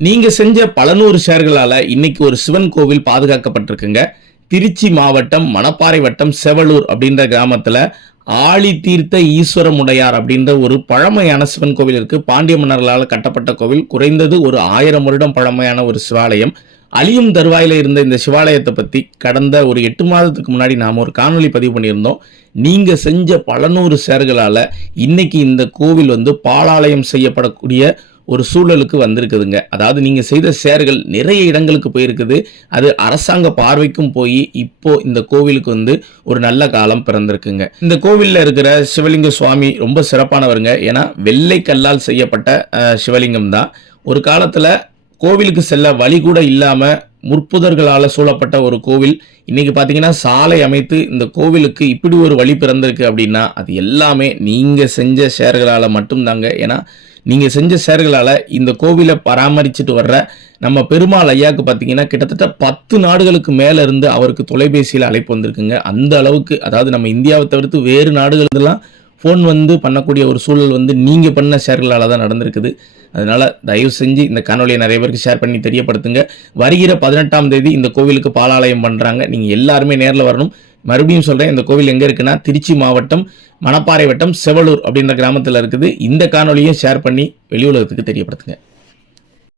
நீங்க செஞ்ச பல நூறு ஷேர்களால இன்னைக்கு ஒரு சிவன் கோவில் பாதுகாக்கப்பட்டிருக்குங்க. திருச்சி மாவட்டம் மணப்பாறை வட்டம் செவலூர் அப்படின்ற கிராமத்துல ஆழி தீர்த்த ஈஸ்வரமுடையார் அப்படின்ற ஒரு பழமையான சிவன் கோவில் இருக்கு. பாண்டிய மன்னர்களால் கட்டப்பட்ட கோவில். குறைந்தது ஒரு ஆயிரம் வருடம் பழமையான ஒரு சிவாலயம். அழியும் தருவாயில இருந்த இந்த சிவாலயத்தை பற்றி கடந்த ஒரு எட்டு மாதத்துக்கு முன்னாடி நாம் ஒரு காணொளி பதிவு பண்ணியிருந்தோம். நீங்கள் செஞ்ச பல நூறு சேர்களால் இன்னைக்கு இந்த கோவில் வந்து பாலாலயம் செய்யப்படக்கூடிய ஒரு சூழலுக்கு வந்திருக்குதுங்க. அதாவது நீங்கள் செய்த சேர்கள் நிறைய இடங்களுக்கு போயிருக்குது. அது அரசாங்க பார்வைக்கும் போய் இப்போ இந்த கோவிலுக்கு வந்து ஒரு நல்ல காலம் பிறந்திருக்குங்க. இந்த கோவிலில் இருக்கிற சிவலிங்க சுவாமி ரொம்ப சிறப்பானவருங்க. ஏன்னா வெள்ளை கல்லால் செய்யப்பட்ட சிவலிங்கம் தான். ஒரு காலத்தில் கோவிலுக்கு செல்ல வழி கூட இல்லாமல் முற்புதர்களால் சூழப்பட்ட ஒரு கோவில். இன்றைக்கி பார்த்தீங்கன்னா சாலை அமைத்து இந்த கோவிலுக்கு இப்படி ஒரு வழி பிறந்திருக்கு அப்படின்னா அது எல்லாமே நீங்கள் செஞ்ச ஷேர்களால மட்டும்தாங்க. ஏன்னா நீங்கள் செஞ்ச சேர்களால் இந்த கோவிலை பராமரிச்சுட்டு வர்ற நம்ம பெருமாள் ஐயாவுக்கு பார்த்தீங்கன்னா கிட்டத்தட்ட பத்து நாடுகளுக்கு மேலே இருந்து அவருக்கு தொலைபேசியில் அழைப்பு வந்திருக்குங்க. அந்த அளவுக்கு அதாவது நம்ம இந்தியாவை தவிர்த்து வேறு நாடுகளெல்லாம் ஃபோன் வந்து பண்ணக்கூடிய ஒரு சூழல் வந்து நீங்கள் பண்ண ஷேர்களால் தான் நடந்திருக்குது. அதனால் தயவு செஞ்சு இந்த காணொலியை நிறைய பேருக்கு ஷேர் பண்ணி தெரியப்படுத்துங்க. வருகிற பதினெட்டாம் தேதி இந்த கோவிலுக்கு பாலாலயம் பண்ணுறாங்க நீங்கள் எல்லாருமே நேரில் வரணும். மறுபடியும் சொல்கிறேன் இந்த கோவில் எங்கே இருக்குன்னா திருச்சி மாவட்டம் மணப்பாறை வட்டம் செவலூர் அப்படின்ற கிராமத்தில் இருக்குது. இந்த காணொலியை ஷேர் பண்ணி வெளி உலகத்துக்கு தெரியப்படுத்துங்க.